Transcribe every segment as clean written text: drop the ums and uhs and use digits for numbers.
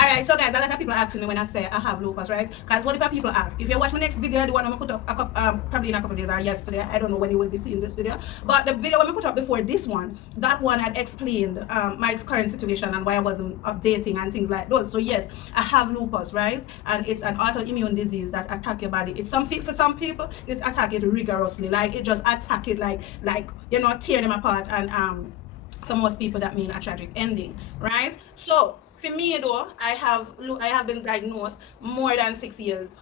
Alright, so guys, a lot of people asking me when I say I have lupus, right? Because what if people ask? If you watch my next video, the one I'm gonna put up probably in a couple of days or yesterday, I don't know when you will be seeing this video, but the video I'm gonna put up before this one, that one had explained my current situation and why I wasn't updating and things like those. So yes, I have lupus, right? And it's an autoimmune disease that attack your body. It's something for some people, it attack it rigorously, like it just attack it like tear them apart, and for most people that mean a tragic ending, right? So for me though, I have been diagnosed more than 6 years,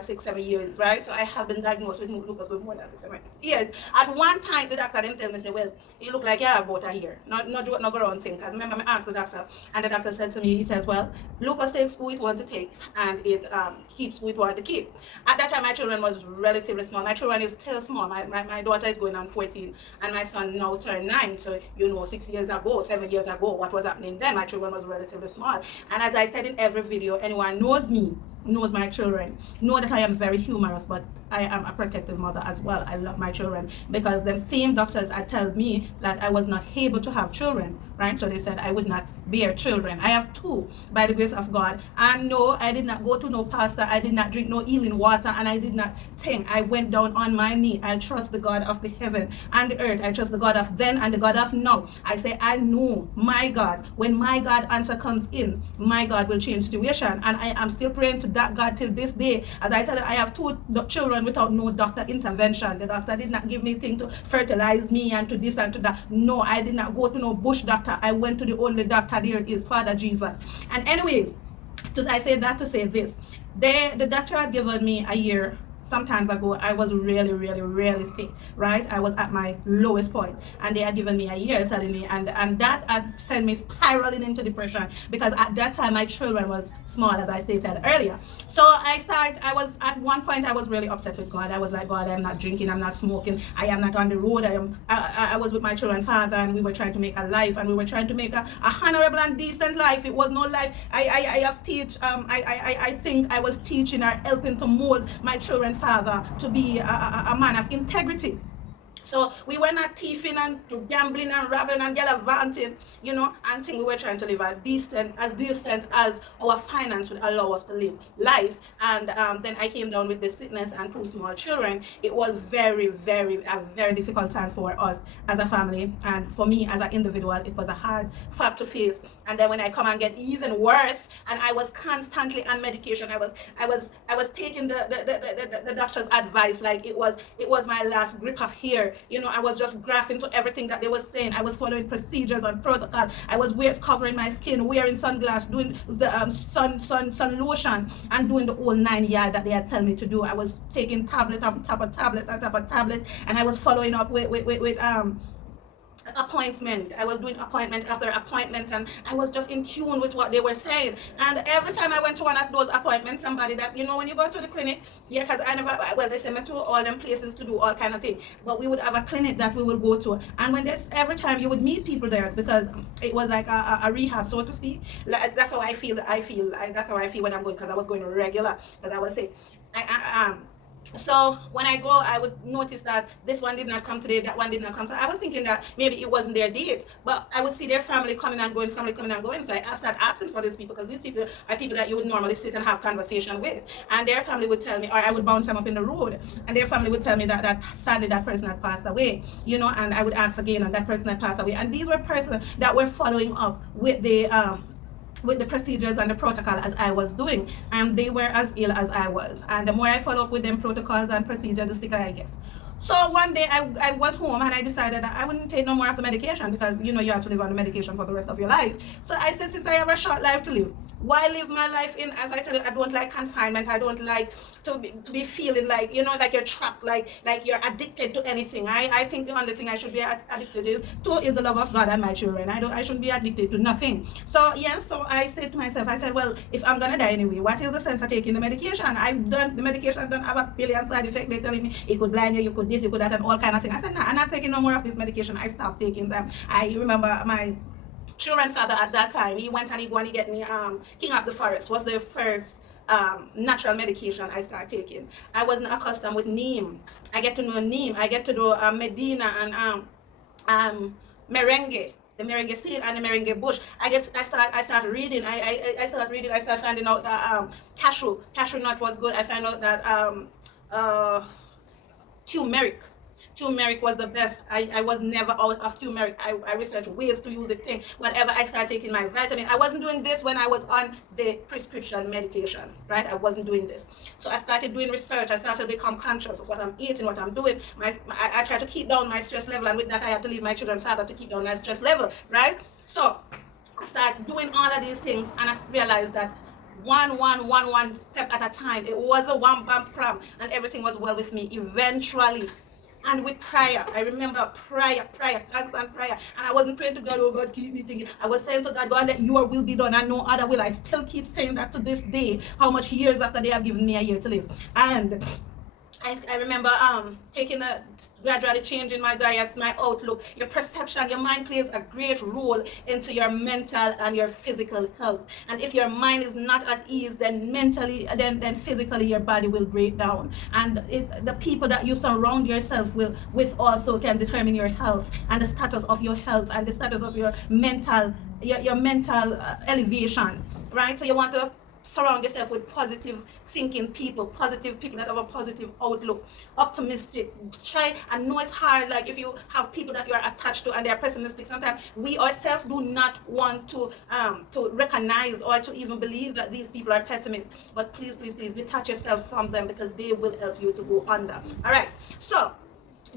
6 7 years, right? So I have been diagnosed with lupus with more than 6 7 years. At one time the doctor didn't tell me, say, well, you look like you have about a year. Not go around thing. Because remember, I asked the doctor, and the doctor said to me, he says, well, lupus takes who it wants to take, and it keeps who it wants to keep. At that time my children was relatively small. My children is still small. My daughter is going on 14 and my son now turned 9. So 6 years ago, 7 years ago, what was happening then? My children was relatively small. And as I said in every video, anyone knows me, knows my children, know that I am very humorous, but I am a protective mother as well. I love my children, because the same doctors had told me that I was not able to have children, right? So they said I would not bear children. I have 2 by the grace of God. And no, I did not go to no pastor, I did not drink no healing water, and I did not think. I went down on my knee. I trust the God of the heaven and the earth. I trust the God of then and the God of now. I say, I know my God. When my God answer comes in, my God will change situation. And I am still praying to that God till this day. As I tell you, I have 2 children without no doctor intervention. The doctor did not give me thing to fertilize me and to this and to that. No, I did not go to no bush doctor. I went to the only doctor there is, Father Jesus. And anyways, I say that to say this. The doctor had given me a year sometimes ago. I was really sick, right? I was at my lowest point, and they had given me a year telling me, and that had sent me spiraling into depression, because at that time my children was small, as I stated earlier. So I was at one point, I was really upset with God. I was like, God, I'm not drinking, I'm not smoking, I am not on the road. I was with my children father, and we were trying to make a life, and we were trying to make a honorable and decent life. It was no life. I have teach I think I was teaching or helping to mold my children father to be a man of integrity. So we were not thieving and gambling and robbing and gallivanting, and think we were trying to live as decent as our finance would allow us to live life. And then I came down with the sickness and 2 small children. It was a very difficult time for us as a family, and for me as an individual, it was a hard fact to face. And then when I come and get even worse, and I was constantly on medication, I was taking the doctor's advice like it was my last grip of hair. I was just graphing to everything that they were saying. I was following procedures and protocol. I was covering my skin, wearing sunglasses, doing the sun lotion, and doing the whole 9 yards that they had told me to do. I was taking tablet on top of tablet on top of tablet, and I was following up with appointment. I was doing appointment after appointment, and I was just in tune with what they were saying. And every time I went to one of those appointments, somebody that, when you go to the clinic, yeah, because they sent me to all them places to do all kind of things, but we would have a clinic that we would go to, and every time you would meet people there, because it was like a rehab, so to speak. Like, that's how I feel. That's how I feel when I'm going, because I was going regular, because I was sick. So when I go, I would notice that this one did not come today, that one did not come. So I was thinking that maybe it wasn't their date, but I would see their family coming and going. So I started asking for these people, because these people are people that you would normally sit and have conversation with, and their family would tell me, or I would bounce them up in the road, and their family would tell me that sadly that person had passed away, and I would ask again, and that person had passed away. And these were persons that were following up with the procedures and the protocol as I was doing, and they were as ill as I was. And the more I follow up with them protocols and procedures, the sicker I get. So one day I was home, and I decided that I wouldn't take no more of the medication, because you have to live on the medication for the rest of your life. So I said, since I have a short life to live, why live my life in, as I tell you, I don't like confinement. I don't like to be feeling like, like you're trapped, like you're addicted to anything. I think the only thing I should be addicted is the love of God and my children. I shouldn't be addicted to nothing. So so I said to myself, I said, well, if I'm gonna die anyway, what is the sense of taking the medication? The medication don't have a billion side effects. They're telling me it could blind you, you could this, you could that, and all kind of things. I said, nah, I'm not taking no more of this medication. I stopped taking them. I remember my children father at that time, he went and he go and he get me King of the Forest was the first natural medication I started taking. I wasn't accustomed with neem. I get to know neem. I get to do Medina and merengue. the merengue seed and the merengue bush. I start reading. I start reading. I start finding out that cashew nut was good. I find out that uh turmeric. Turmeric was the best. I was never out of turmeric. I researched ways to use it thing. Whenever I started taking my vitamin, I wasn't doing this when I was on the prescription medication, right? I wasn't doing this. So I started doing research. I started to become conscious of what I'm eating, what I'm doing. I tried to keep down my stress level, and with that I had to leave my children father to keep down my stress level, right? So I started doing all of these things, and I realized that one step at a time. It was a one bump scrum, and everything was well with me eventually. And with prayer, I remember prayer, constant prayer. And I wasn't praying to God, oh God, keep me thinking. I was saying to God, God, let your will be done and no other will. I still keep saying that to this day, how much years after they have given me a year to live. And I remember taking gradually changing my diet, my outlook, your perception. Your mind plays a great role into your mental and your physical health. And if your mind is not at ease, then mentally, then physically, your body will break down. And the people that you surround yourself with also can determine your health and the status of your health and the status of your mental elevation. Right? So you want to surround yourself with positive thinking people, positive people that have a positive outlook, optimistic. Try, I know it's hard, like if you have people that you are attached to and they're pessimistic, sometimes we ourselves do not want to recognize or to even believe that these people are pessimists. But please detach yourself from them, because they will help you to go under. All right, so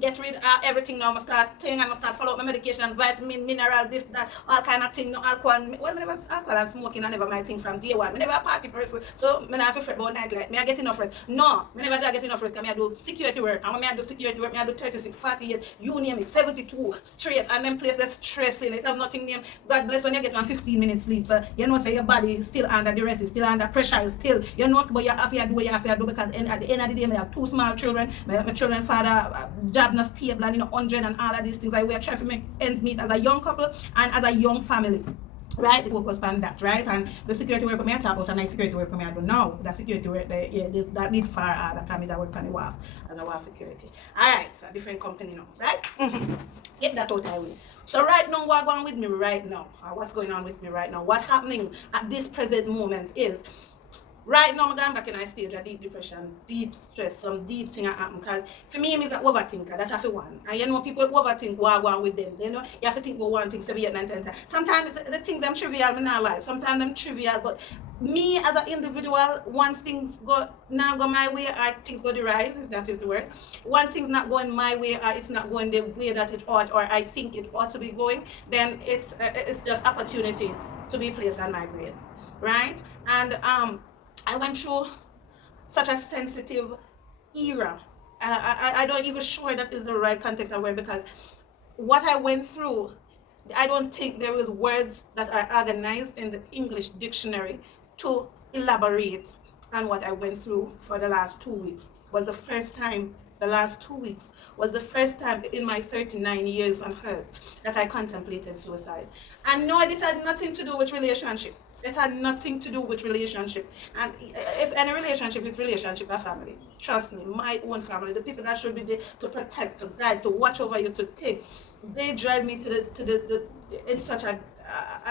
get rid of everything now. I must start thing. I must start follow up my medication, vitamin, mineral, this, that, all kind of thing. No alcohol. Well, never alcohol and smoking. I never my thing from day one. I never a party person, so I never fret about night light. Me I get enough rest. No, I never get enough rest. Because I do security work. And when I do security work, I do 36, 48, you name it, 72 straight, and then place the stress in it. Have nothing name. God bless when you get 15 minutes sleep. So you know, say your body is still under duress, is still under pressure, is still you know, but you have to do what you have to do, because at the end of the day, I have two small children. My children father job not stable, and 100 and all of these things. We are trying to make ends meet as a young couple and as a young family. Right, focus on that, right? And the security work I talk about, and the security work I do now, the security work that need far that come that work on the WAF as a WAF security. Alright, so different company now, right? Get that out of the way. So right now, what's going on with me right now? What's going on with me right now? What's happening at this present moment is, right now, I'm going back in a stage of deep depression, deep stress, some deep thing happen. Because for me, I'm an overthinker. That's a one. And you know, people overthink what go on with them. You know, you have to think about one thing 7, 8, 9, 10 times. Sometimes the things them trivial, me not lie. Sometimes them trivial, but me as an individual, once things go my way, or things go the right, if that is the word. One thing's not going my way, or it's not going the way that it ought, or I think it ought to be going, then it's just opportunity to be placed on my brain, right? And I went through such a sensitive era. I don't even sure that is the right context of word, because what I went through, I don't think there is words that are organized in the English dictionary to elaborate on what I went through for the last 2 weeks. Was the first time, the last 2 weeks was the first time in my 39 years on earth that I contemplated suicide. And no, this had nothing to do with relationship. It had nothing to do with relationship. And if any relationship is relationship, a family. Trust me, my own family, the people that should be there to protect, to guide, to watch over you, to take, they drive me to the in such a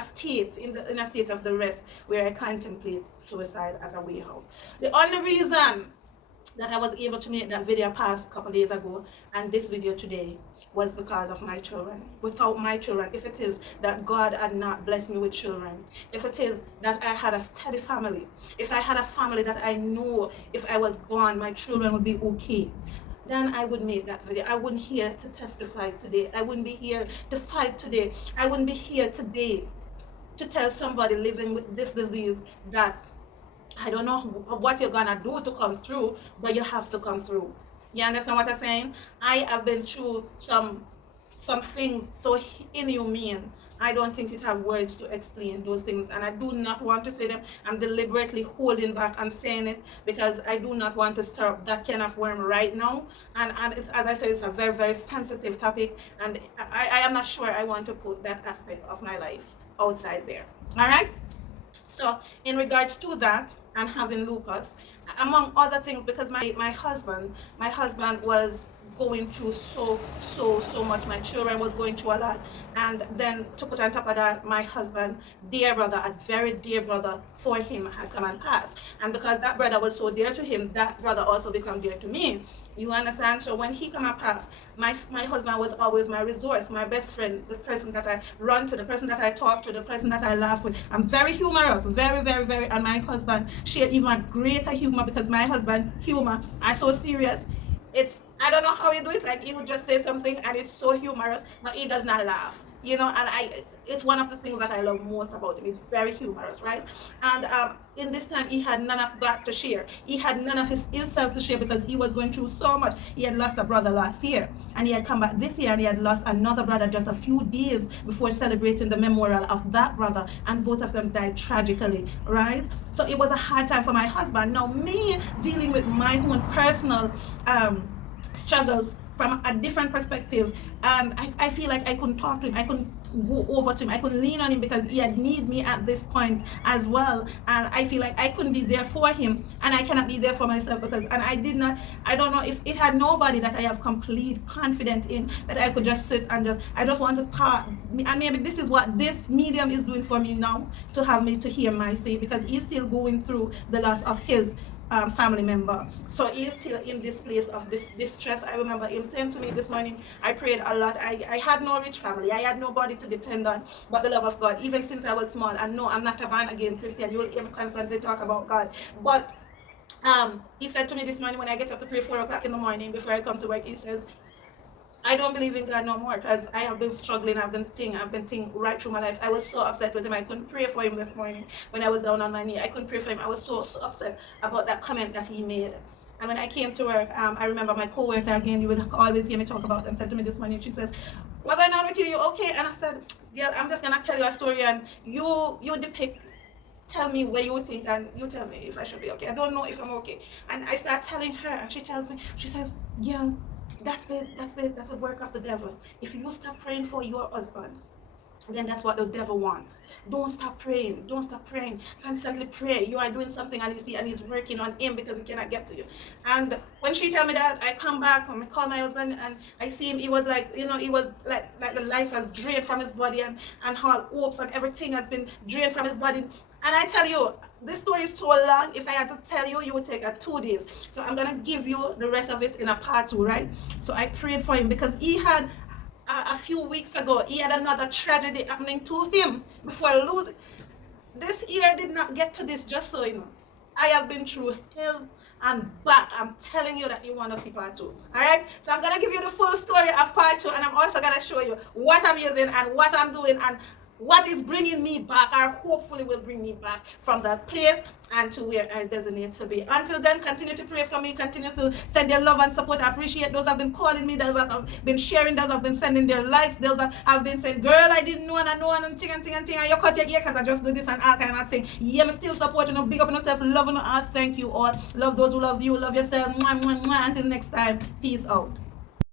state, in a state of the rest, where I contemplate suicide as a way out. The only reason that I was able to make that video past couple days ago and this video today was because of my children. Without my children, if it is that God had not blessed me with children, if it is that I had a steady family, if I had a family that I know if I was gone, my children would be okay, then I would make that video. I wouldn't here to testify today. I wouldn't be here to fight today. I wouldn't be here today to tell somebody living with this disease that I don't know what you're gonna do to come through, but you have to come through. You understand what I'm saying? I have been through some things so inhumane. I don't think it have words to explain those things, and I do not want to say them. I'm deliberately holding back and saying it because I do not want to stir up that kind of worm right now. And it's, as I said, it's a very, very sensitive topic, and I am not sure I want to put that aspect of my life outside there. All right? So in regards to that and having lupus, among other things, because my husband was going through so much. My children was going through a lot. And then to put on top of that, my husband, dear brother, a very dear brother for him, had come and passed. And because that brother was so dear to him, that brother also become dear to me. You understand? So when he come and pass, my husband was always my resource, my best friend, the person that I run to, the person that I talk to, the person that I laugh with. I'm very humorous, very, and my husband share even greater humor, because my husband humor are so serious. It's, I don't know how he do it. Like, he would just say something and it's so humorous, but he does not laugh. You know, and it's one of the things that I love most about him. He's very humorous, right? And in this time, he had none of that to share. He had none of himself to share, because he was going through so much. He had lost a brother last year, and he had come back this year, and he had lost another brother just a few days before celebrating the memorial of that brother, and both of them died tragically, right? So it was a hard time for my husband. Now, me dealing with my own personal struggles from a different perspective, and I feel like I couldn't talk to him, I couldn't go over to him, I couldn't lean on him, because he had need me at this point as well. And I feel like I couldn't be there for him, and I cannot be there for myself, because, and I don't know if it had nobody that I have complete confidence in, that I could just sit and I just want to talk. And maybe this is what this medium is doing for me now, to have me to hear my say, because he's still going through the loss of his family member. So he is still in this place of this distress. I remember him saying to me this morning, I prayed a lot. I had no rich family. I had nobody to depend on but the love of God, even since I was small. And no, I'm not a born again Christian. You'll hear me constantly talk about God. But he said to me this morning, when I get up to pray 4 o'clock in the morning before I come to work, he says, I don't believe in God no more, because I have been struggling. I've been thinking right through my life. I was so upset with him. I couldn't pray for him this morning when I was down on my knee. I couldn't pray for him. I was so upset about that comment that he made. And when I came to work, I remember my co-worker, again, you would always hear me talk about them, said to me this morning, she says, what's going on with you? You okay? And I said, girl, I'm just going to tell you a story, and you depict, tell me where you think, and you tell me if I should be okay. I don't know if I'm okay. And I start telling her, and she tells me, she says, yeah, that's the work of the devil. If you stop praying for your husband, then that's what the devil wants. Don't stop praying. Constantly pray. You are doing something, and you see, and he's working on him, because he cannot get to you. And when she tell me that, I come back and I call my husband, and I see him. He was like, he was like the life has drained from his body, and all hopes and everything has been drained from his body. And I tell you, this story is so long. If I had to tell you, you would take 2 days. So I'm gonna give you the rest of it in a part 2, right? So I prayed for him, because he had a few weeks ago, he had another tragedy happening to him before losing. This year did not get to this, just so you know. I have been through hell and back. I'm telling you that you want to see part 2. Alright? So I'm going to give you the full story of part 2, and I'm also going to show you what I'm using and what I'm doing and what is bringing me back, or hopefully will bring me back from that place and to where I designate to be. Until then, continue to pray for me, continue to send your love and support. I appreciate those that have been calling me, those that have been sharing, those that have been sending their likes, those that have been saying, girl, I didn't know, and I know, and thing, and you cut your ear because I just do this and all kind of thing. Yeah, I'm still supporting you, big up on yourself, loving you all. Thank you all. Love those who love you, love yourself. Mwah, mwah, mwah. Until next time, peace out.